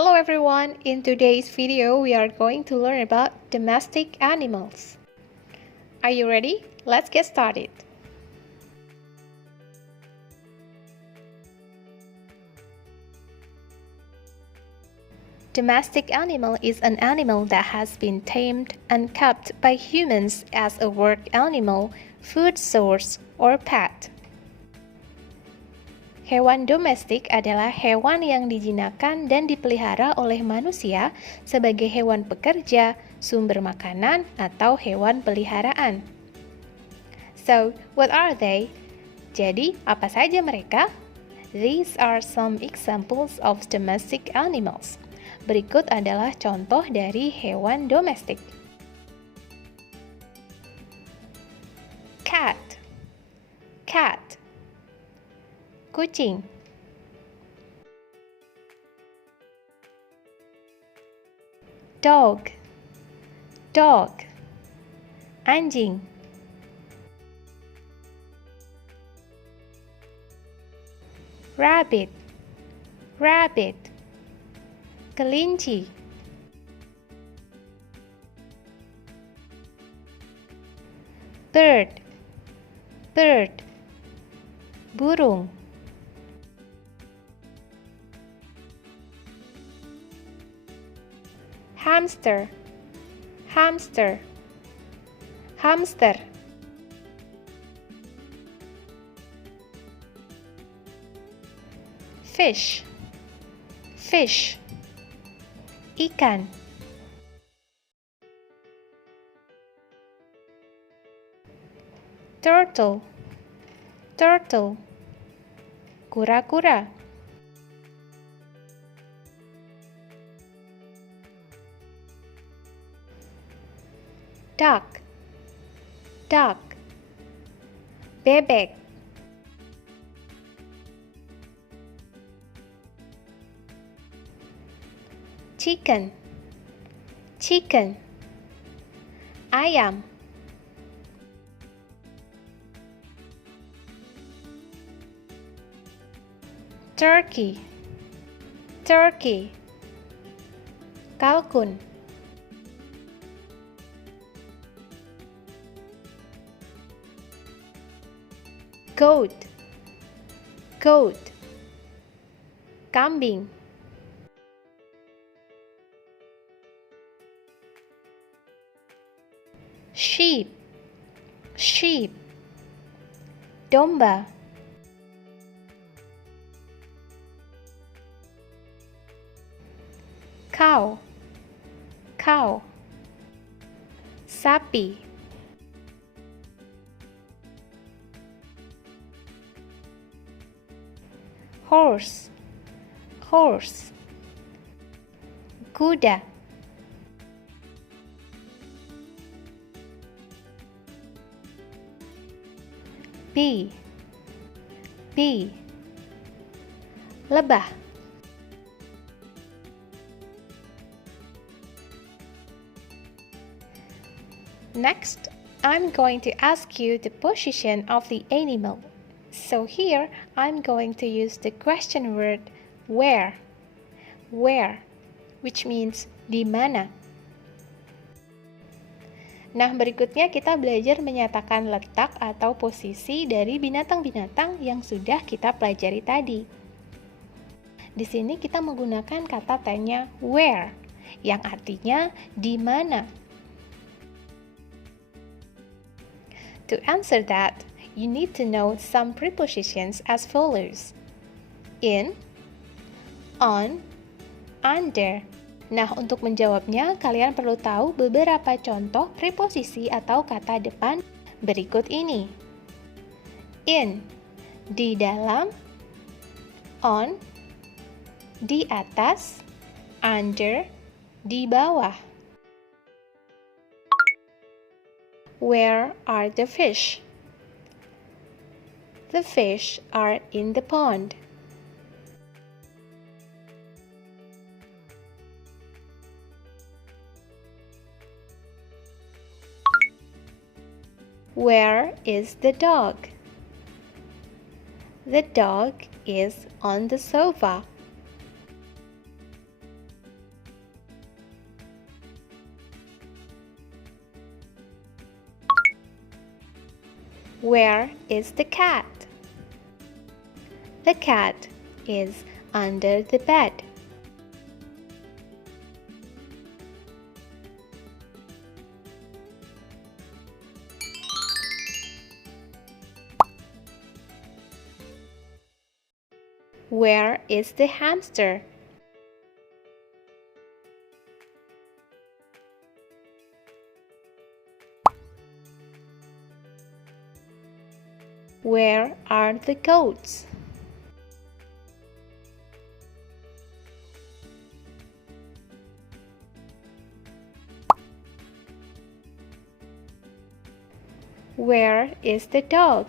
Hello everyone, in today's video we are going to learn about domestic animals. Are you ready? Let's get started. Domestic animal is an animal that has been tamed and kept by humans as a work animal, food source, or pet. Hewan domestik adalah hewan yang dijinakkan dan dipelihara oleh manusia sebagai hewan pekerja, sumber makanan, atau hewan peliharaan. So, what are they? Jadi, apa saja mereka? These are some examples of domestic animals. Berikut adalah contoh dari hewan domestik. Cat. Kucing. Dog. Anjing. Rabbit. Kelinci. Bird. Burung. Hamster. Fish. Ikan. Turtle. Kura-kura. Duck. Bebek. Chicken. Ayam. Turkey. Kalkun. Goat. Kambing. Sheep. Domba. Cow. Sapi. Horse. Kuda. Bee. Lebah. Next, I'm going to ask you the position of the animal. So here, I'm going to use the question word where, which means di mana. Nah, berikutnya kita belajar menyatakan letak atau posisi dari binatang-binatang yang sudah kita pelajari tadi. Di sini kita menggunakan kata tanya where, yang artinya di mana. To answer that, you need to know some prepositions as follows. In, on, under. Nah, untuk menjawabnya, kalian perlu tahu beberapa contoh preposisi atau kata depan berikut ini. In, di dalam. On, di atas. Under, di bawah. Where are the fish? The fish are in the pond. Where is the dog? The dog is on the sofa. Where is the cat? The cat is under the bed. Where is the hamster? Where are the goats? Where is the dog?